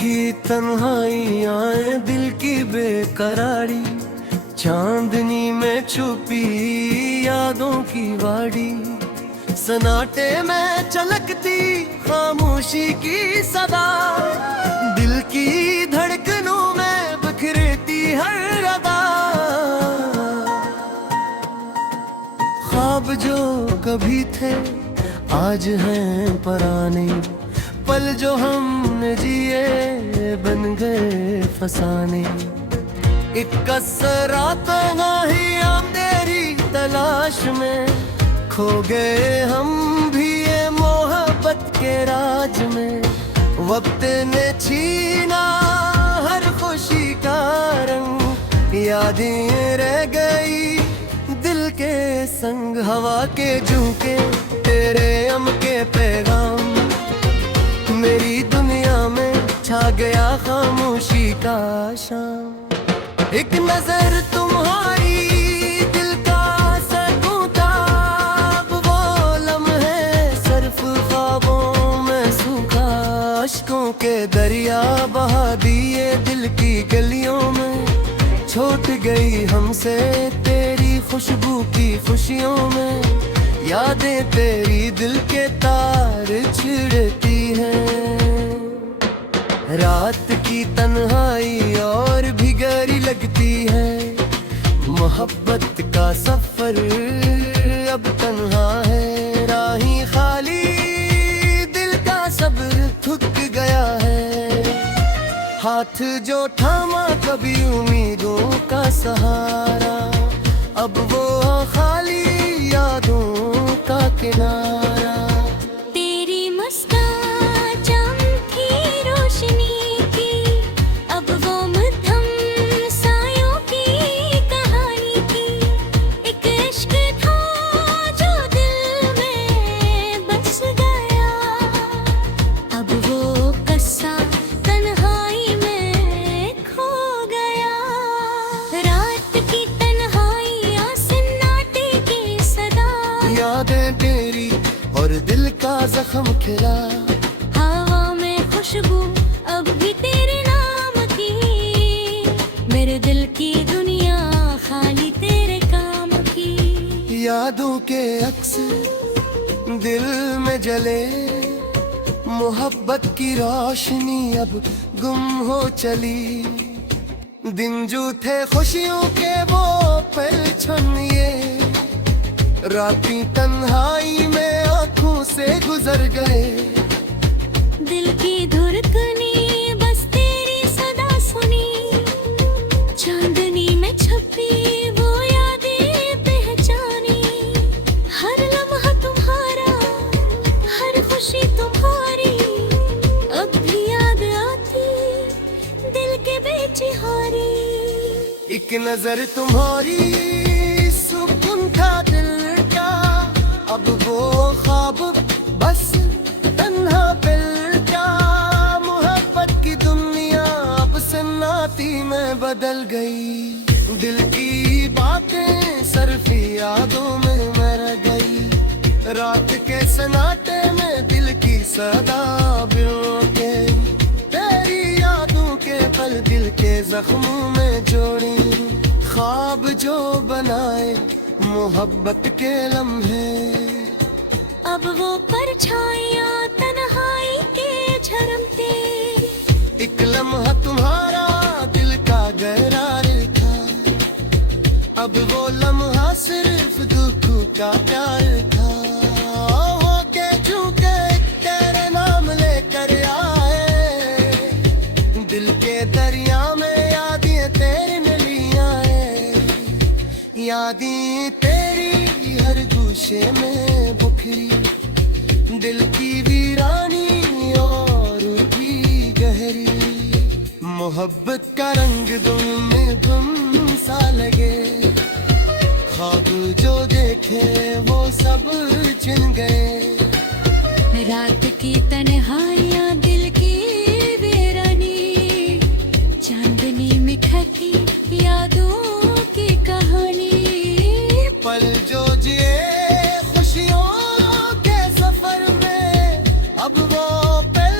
की तन्हाइयाँ, दिल की बेकरारी, चांदनी में छुपी यादों की वाड़ी, सन्नाटे में चलकती खामोशी की सदा, दिल की धड़कनों में बिखरती हर अदा। ख्वाब जो कभी थे आज हैं पराने, पल जो हमने जिए बन गए फसाने। एक कसरा तन्हाइयाँ तेरी तलाश में, खो गए हम भी ये मोहब्बत के राज में। वक्त ने छीना हर खुशी का रंग, यादें रह गई दिल के संग। हवा के झोंके तेरे अम के पैगाम, मेरी दुनिया में छा गया खामोशी का शाम। एक नजर तुम्हारी दिल का सकूं था, अब वो लम्हे सिर्फ ख्वाबों में सूखा। अश्कों के दरिया बहा दिए दिल की गलियों में, छूट गई हमसे तेरी खुशबू की खुशियों में। यादें तेरी दिल के तार छिड़ती हैं, रात की तन्हाई और भी गहरी लगती है। मोहब्बत का सफर अब तन्हा है, राही खाली दिल का सब्र थक गया है। हाथ जो थामा कभी उम्मीदों का सहारा, अब वो खाली यादों का किनारा। तेरी मुस्कान चमकी रोशनी की, अब वो मध्यम सायों की कहानी की। एक इश्क था जो दिल में बस गया, अब वो कस्सा तन्हाई में खो गया। रात की तन्हाइयाँ सन्नाटे की सदा, यादें तेरी और दिल का जख्म खिला। हवा में खुशबू अब भी तेरे नाम की, मेरे दिल की दुनिया खाली तेरे काम की। यादों के अक्स दिल में जले, मोहब्बत की रोशनी अब गुम हो चली। दिन जो थे खुशियों के वो पल क्षण ये, राती तन्हाई में आंखों से गुजर गए। दिल की धड़कनी बस तेरी सदा सुनी, चांदनी में छपी वो यादें पहचानी। हर लम्हा तुम्हारा, हर खुशी तुम्हारी, अब भी याद आती दिल के बेचिहारी। एक नजर तुम्हारी सुकून था दिल का, अब वो ख्वाब बस तन्हा पिल का। मोहब्बत की दुनिया अब सन्नाटी में बदल गई, दिल की बातें सिर्फ यादों में मर गई। रात के सन्नाटे में दिल की सदा के, तेरी यादों के पल दिल के जख्मों में जोड़ी। ख्वाब जो बनाए मोहब्बत के लम्हे, अब वो परछाइयाँ तन्हाई के झरमते। एक लम्हा तुम्हारा दिल का गहरा लिखा, अब वो लम्हा सिर्फ दुख का प्यार था। हो के झुके तेरे नाम लेकर आए, दिल के दरिया में यादें तेरी मिलियाँ हैं। यादें तेरी हर गुशे में बुखरी, दिल की वीरानी और भी गहरी। मोहब्बत का रंग दुम में धुम सा लगे, ख्वाब जो देखे वो सब चिन गए। रात की तन्हाइयाँ दिल की वीरानी, चांदनी में खती यादों की कहानी। पल जो जिए खुशियों के सफर में, अब वो पल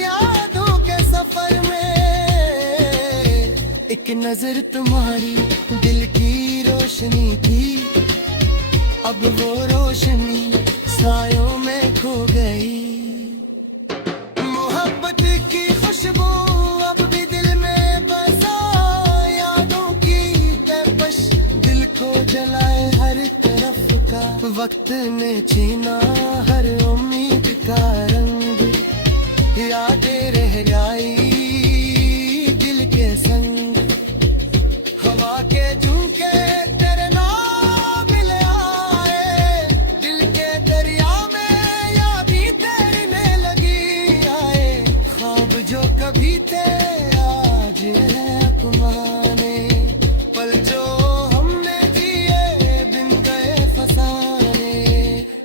यादों एक नजर तुम्हारी दिल की रोशनी थी, अब वो रोशनी सायों में खो गई। मोहब्बत की खुशबू अब भी दिल में बसा, यादों की तपश दिल को जलाए हर तरफ का। वक्त ने छीना हर उम्मीद का रंग, यादें रह जाई दिल के संग। हवा के झोंके तेरे नाम ले आए, दिल के दरिया में यादें तैरने लगी आए। ख्वाब जो कभी थे आज हैं अपमाने, पल जो हमने जिए बिन गए फसाने।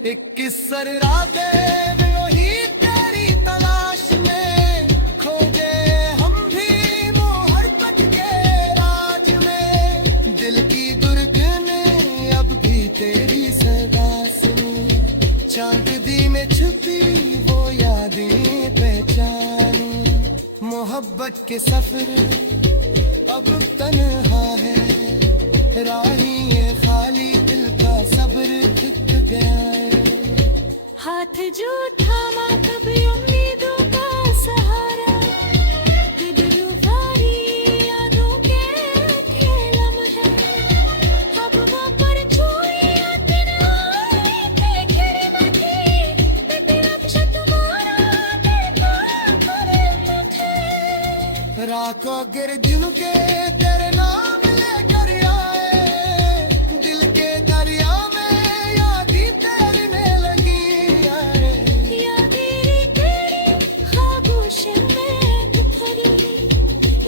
21 रातें वही तेरी तलाश में, खो गए हम भी मोहब्बत के राज में। दिल की धड़कने अब भी तेरी सदा सुने, चांदनी में छुपी वो यादें पहचाने। मोहब्बत के सफर अब तन्हा है, राही है खाली दिल का सब्र थक गया है। हाथ जो थामा कभी उम्मीदों का सहारा, खुद डूबारी यादों के खेलम है। अब वो पर छुई तन्हाई पे खिड़ना थी, तेरा शत मारा देखा करे मुझे। राखों गिर दिन के तेरे नाम लेकर आए, दिल के दरिया में यादें तैरने लगी आए। यादें तेरी खामोश में बिखरी,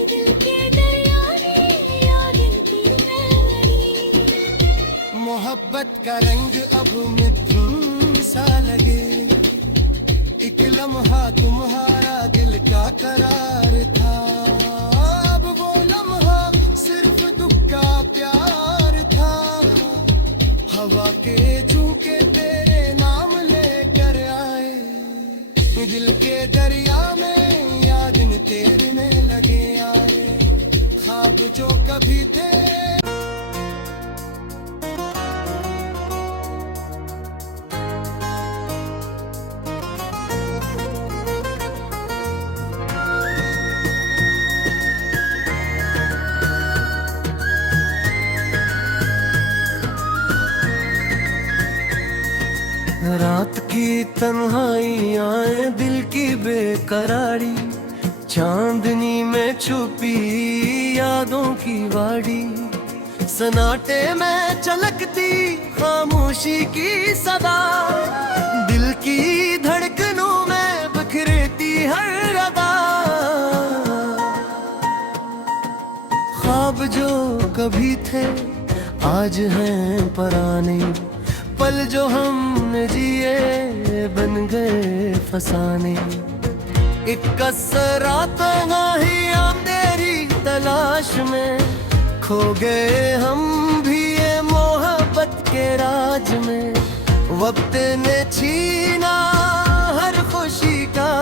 दिल के दरिया में यादें तेरे लगी। मोहब्बत का रंग अब मिथुन सा लगे, एक लम्हा तुम्हारा दिल का करार था। अब वो लम्हा सिर्फ दुख का प्यार था। हवा के झोंके तेरे नाम लेकर आए, दिल के दरिया में यादें तैरने लगे आए। ख्वाब जो कभी थे रात की तन्हाई आए, दिल की बेकरारी, चांदनी में छुपी यादों की वाड़ी। सन्नाटे में चलकती खामोशी की सदा, दिल की धड़कनों में बिखरती हर अदा। ख्वाब जो कभी थे आज हैं पराने, पल जो हमने जिए बन गए फसाने। 21 रातें ही अंधेरी तलाश में, खो गए हम भी ये मोहब्बत के राज में। वक्त ने छीना हर खुशी का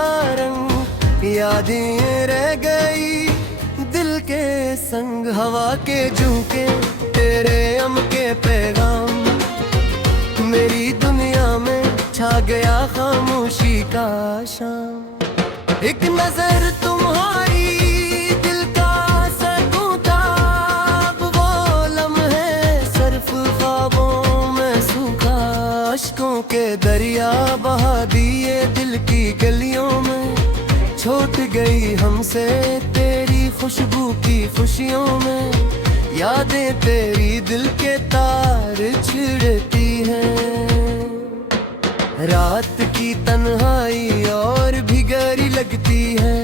रंग, यादें रह गई दिल के संग। हवा के झोंके तेरे अम के पैगाम, मेरी दुनिया में छा गया खामोशी का शाम। एक नजर तुम्हारी दिल का सकूं था, अब वो लम्हे सिर्फ ख्वाबों में सूखा। अश्कों के दरिया बहा दिए दिल की गलियों में, छूट गई हमसे तेरी खुशबू की खुशियों में। यादें तेरी दिल के तार छिड़ती हैं। रात की तन्हाई और भी गहरी लगती है,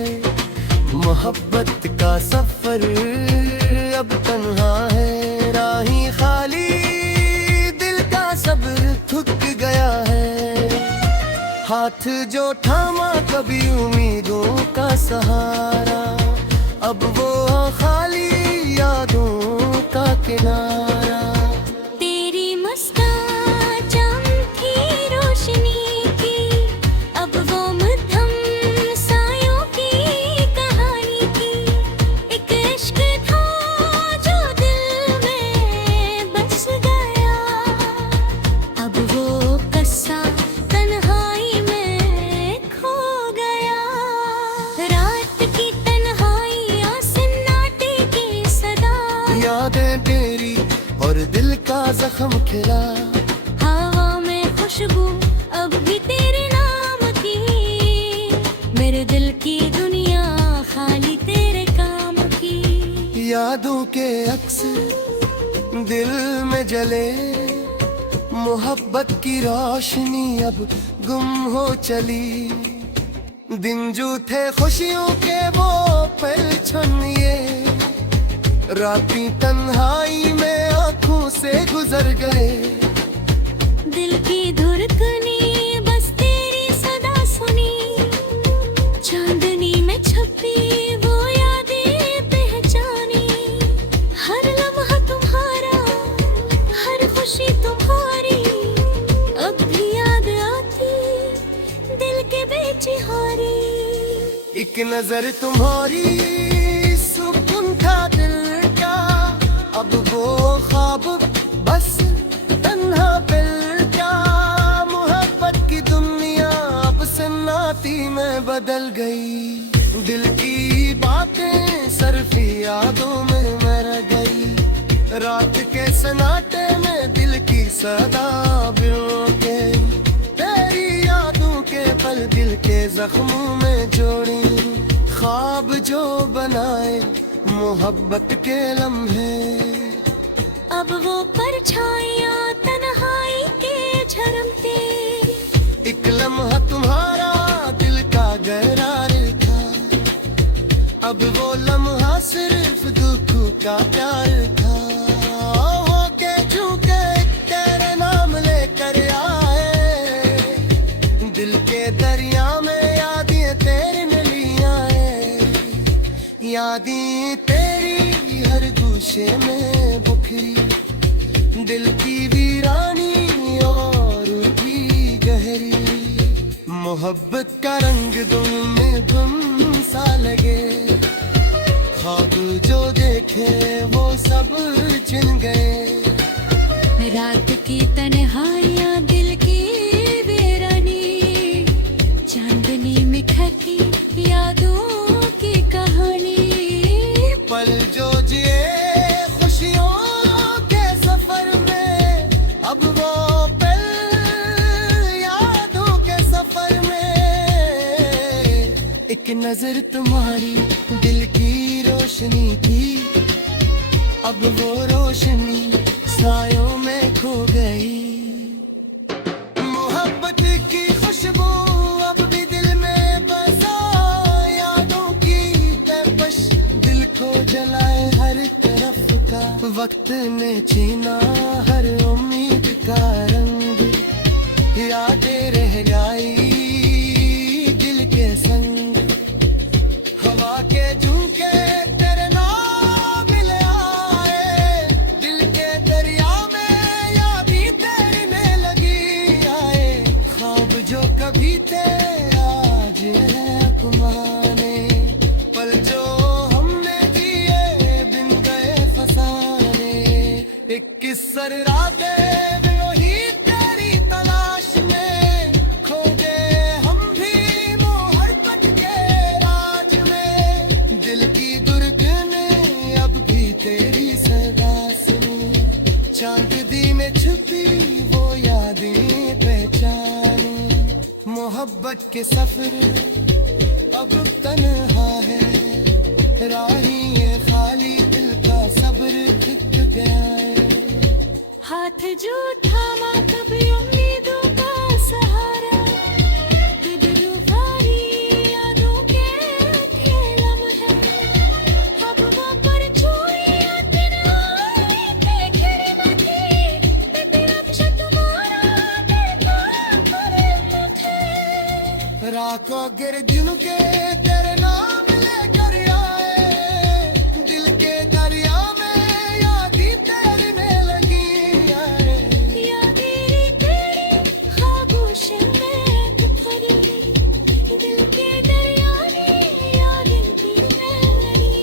मोहब्बत का सफर अब तन्हा है। राही खाली दिल का सब्र थक गया है। हाथ जो थामा कभी उम्मीदों का सहारा, अब वो खाली यादों का किनारा। तेरी मुस्कान चमकी रोशनी की, अब वो मध्यम सायों की कहानी की। एक इश्क था यादों के अक्स दिल में जले, मोहब्बत की रोशनी अब गुम हो चली। दिन जो थे खुशियों के वो पल छनिए, राती तन्हाई में आंखों से गुजर गए। दिल की धड़कनी बस तेरी सदा सुनी, चांदनी में छपी वो यादें पहचानी। हर लम्हा तुम्हारा, हर खुशी तुम्हारी, अब भी याद आती दिल के बेचिहारी। एक नजर तुम्हारी सुकून था दिल का, अब वो ख्वाब बस तन्हा दिल का। मोहब्बत की दुनिया अब सन्नाटी में बदल गई। दिल की बातें सिर्फ यादों में मर गई। रात के सन्नाटे में दिल की सदा बिल के, तेरी यादों के पल दिल के जख्मों में जोड़ी। ख्वाब जो बनाए मोहब्बत के लम्हे, अब वो परछाइयां तन्हाई के झरमते। एक लम्हा तुम्हारा दिल का गहरा था, अब वो लम्हा सिर्फ दुख का प्यार था। होके झुके तेरे नाम लेकर आए, दिल के दरिया में यादें तेरी मिली आए। यादें तेरी हर गुशे में बुखरी, दिल की वीरानी और भी गहरी। मोहब्बत का रंग दुम में धुम सा लगे, ख्वाब जो देखे वो सब चिन गए। रात की तन्हाइयां दिल की वीरानी, चांदनी में खती यादों की कहानी। पल जो जिए खुशियों के सफर में, अब वो पल यादों के सफर में। एक नजर तुम्हारी दिल की रोशनी थी, अब वो रोशनी सायों में खो गई। मोहब्बत की खुशबू अब भी दिल में बसा, यादों की तपश दिल को जलाए हर तरफ का। वक्त ने छीना हर उम्मीद का रंग, यादें रह गई दिल के संग। हवा के झोंके तेरे नाम मिले आए, दिल के दरिया में यादें तैरने लगी आए। ख्वाब जो कभी थे आज है अपमाने, पल जो हमने जिए बिन गए फसाने। इक्कीसर रातें वही तेरी तलाश में, खो गए हम भी मोहब्बत के राज में। दिल की धड़कने अब भी तेरी सदा सुने, चांदनी में छुपी वो यादें पहचाने। मोहब्बत के सफर अब तन्हा है, राही है खाली दिल का सब्र थक गया है। हाथ जो थामा कभी उम्मीदों का सहारा, तुझ दूफारी यादों के खेलम है। अब वो परछाइयां तन्हाई के घिर में थी, तेरा नक्शा तुम्हारा देखा कर मुझे। रातों गिर दिन के तेरे नाम लेकर आए, दिल के दरिया में यादें तैरने लगी आए। यादें तेरी खामोश में भरी, दिल के दरिया में यादें तैरने लगी।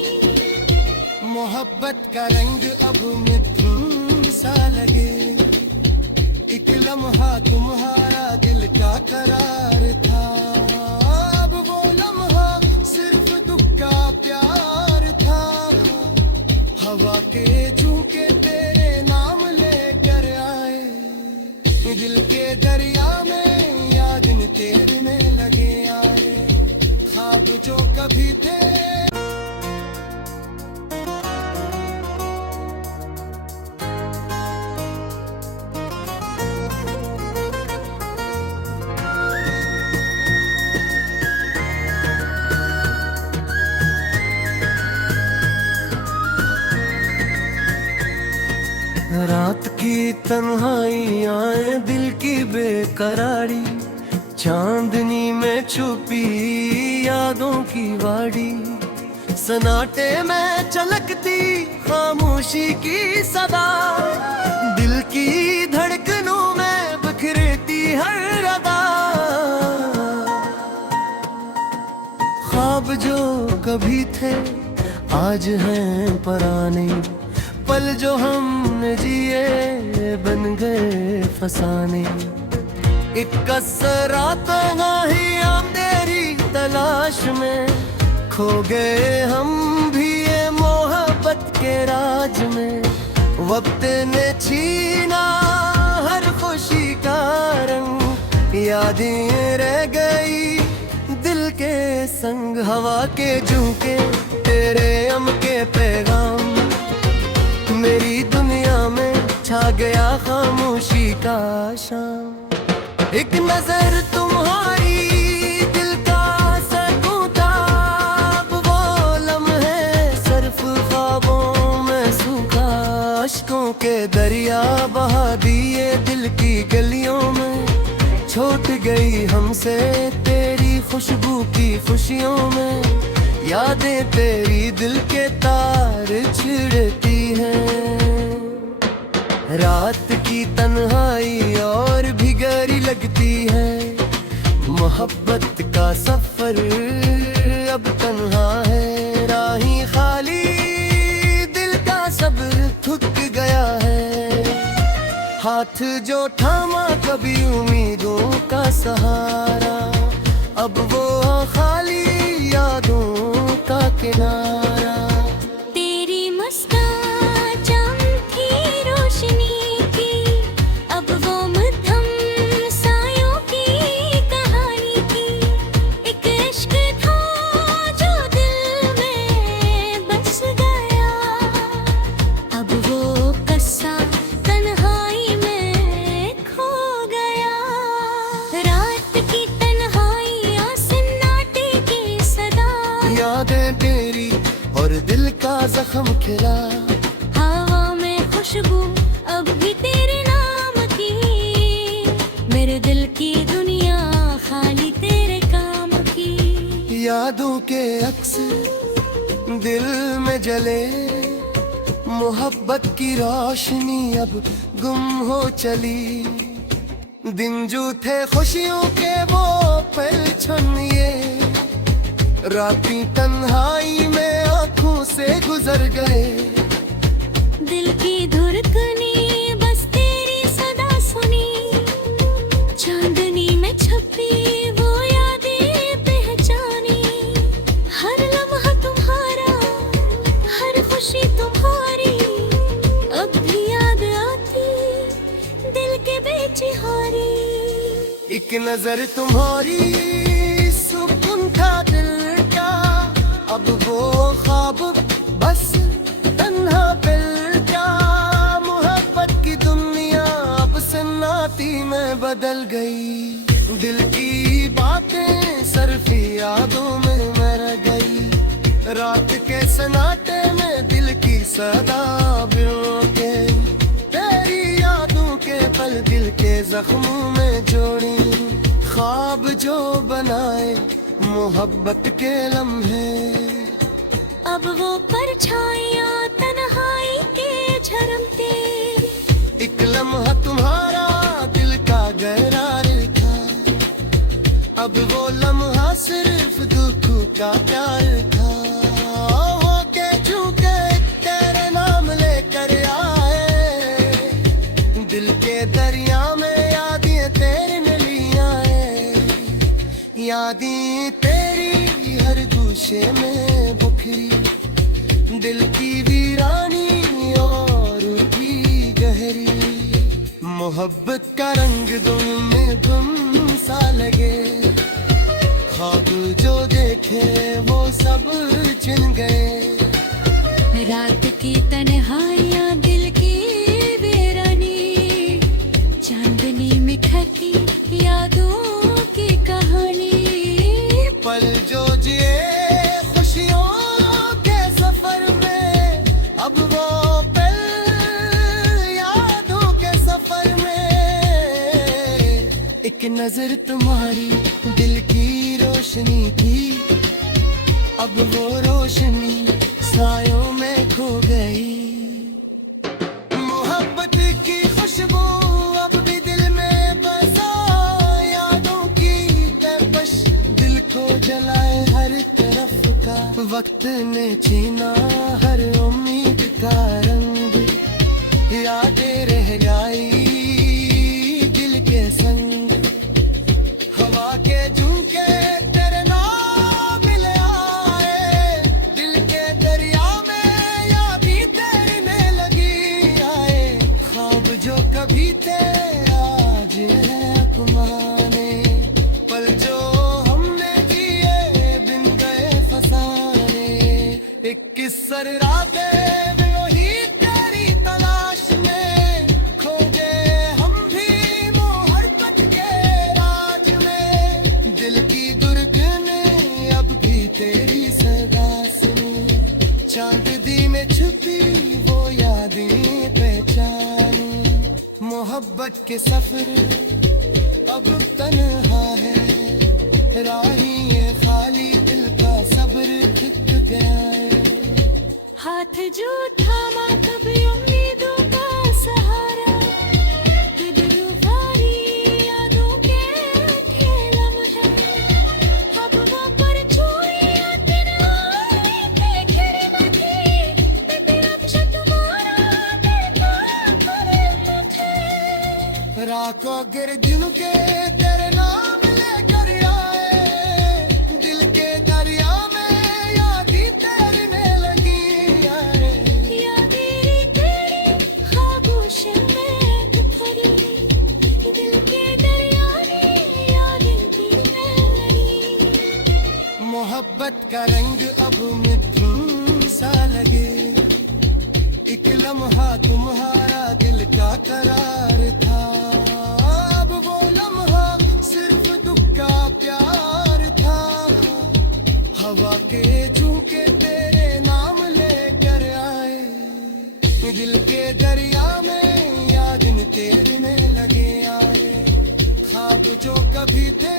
मोहब्बत का रंग अब मिथुन सा लगे, एक लम्हा तुम्हारा दिल का करार था। अब वो लम्हा सिर्फ दुख का प्यार था। हवा के झोंके तेरे नाम लेकर आए, दिल के दरिया में यादें तैरने लगे आए। ख्वाब जो कभी थे बेकरारी, चांदनी में छुपी यादों की वाड़ी, सन्नाटे में चलकती खामोशी की सदा, दिल की धड़कनों में बिखरती हर अदा। ख्वाब जो कभी थे आज हैं पराने, पल जो हमने जिए बन गए फसाने। एक कसरत नहीं हम तेरी तलाश में, खो गए हम भी ये मोहब्बत के राज में। वक्त ने छीना हर खुशी का रंग, यादें रह गई दिल के संग। हवा के झोंके तेरे अम के पैगाम, मेरी दुनिया में छा गया खामोशी का शाम। एक नजर तुम्हारी दिल का सकूं था, अब वो लम्हे सिर्फ ख्वाबों में सूखा। अश्कों के दरिया बहा दिए दिल की गलियों में, छूट गई हमसे तेरी खुशबू की खुशियों में। यादें तेरी दिल के तार छिड़ती हैं, रात की तन्हाई और भी गहरी लगती है। मोहब्बत का सफर अब तन्हा है, राही खाली दिल का सब्र थक गया है। हाथ जो थामा कभी उम्मीदों का सहारा, अब वो खाली यादों का किनारा। तेरी मुस्कान चमकी रोशनी की, अब वो मध्यम सायों की कहानी की। एक इश्क था जो दिल में बस गया, अब वो कस्सा तन्हाई में खो गया। रात की तन्हाइयाँ सन्नाटे की सदा, यादें तेरी और दिल का जख्म खिला। हवा में खुशबू अब भी तेरे नाम की, मेरे दिल की दुनिया खाली तेरे काम की। यादों के अक्स दिल में जले, मोहब्बत की रोशनी अब गुम हो चली। दिन जो थे खुशियों के वो पल क्षण ये, राती तन्हाई में आंखों से गुजर गए। दिल की धड़कनी बस तेरी सदा सुनी, चांदनी में छपी वो यादें पहचानी। हर लम्हा तुम्हारा, हर खुशी तुम्हारी, अब भी याद आती दिल के बेचिहारी। एक नजर तुम्हारी सुकून था दिल का, अब वो ख्वाब बस तन्हा दिल का। मोहब्बत की दुनिया अब सन्नाटी में बदल गई, दिल की बातें सिर्फ यादों में मर गई। रात के सन्नाटे में दिल की सदा बिरो के, तेरी यादों के पल दिल के जख्मों में जोड़ी। ख्वाब जो बनाए मोहब्बत के लम्हे, अब वो परछाइयाँ तन्हाई के झरमते। एक लम्हा तुम्हारा दिल का गहरा लिखा, अब वो लम्हा सिर्फ दुख का प्यार था। वो के झुके तेरे नाम लेकर आए, दिल के दरिया में यादें तेरे नलियाँ है। यादें तेरी हर गुशे में बुखरी, दिल की वीरानी और भी गहरी। मोहब्बत का रंग गुम में गुम सा लगे, ख्वाब जो देखे वो सब चिन गए। रात की तन्हाइयाँ दिल की वीरानी, चांदनी में खती यादों की कहानी। पल जो जिए खुशियों के सफर में, अब वो पल यादों के सफर में। एक नजर तुम्हारी दिल की रोशनी थी, अब वो रोशनी सायों में खो गई। मोहब्बत की खुशबू अब भी दिल में बसा, यादों की तपश दिल को जलाए हर तरफ का। वक्त ने छीना हर उम्मीद का रंग, यादें रह गई दिल के संग। हवा के झोंके तेरे नाम ले आए, दिल के दरिया में यादें तैरने लगी आए। ख्वाब जो कभी थे आज हैं अपमाने, पल जो हमने जिए बिन गए फसाने। 21 रातें वही तेरी तलाश में, खोजे हम भी मोहब्बत के राज में। दिल की धड़कने अब भी तेरी सदा सुने, चांदनी में छुपी वो यादें पहचाने। मोहब्बत के सफर अब तन्हा है, राही ये खाली दिल का सब्र थक गया है। हाथ जो थामा कभी उम्मीदों का सहारा, खुद दुबारी यादों के खेलम है। अब वो पर चूड़ियां तेरा देखर मथी, ते अक्ष तुम्हारा देखा कर मुझे। राखो गिर दिन के तेरे नाम लेकर आए, दिल के दरिया में यादें तैरने लगी आए। यादें तेरी खामोश में भरी, दिल के दरिया में यादें तेरे लगी। मोहब्बत का रंग अब मिथुन सा लगे, एक लम्हा तुम्हारा दिल का करार था। अब वो लम्हा सिर्फ दुख का प्यार था। हवा के झोंके तेरे नाम लेकर आए, दिल के दरिया में यादें तैरने लगे आए। ख्वाब जो कभी थे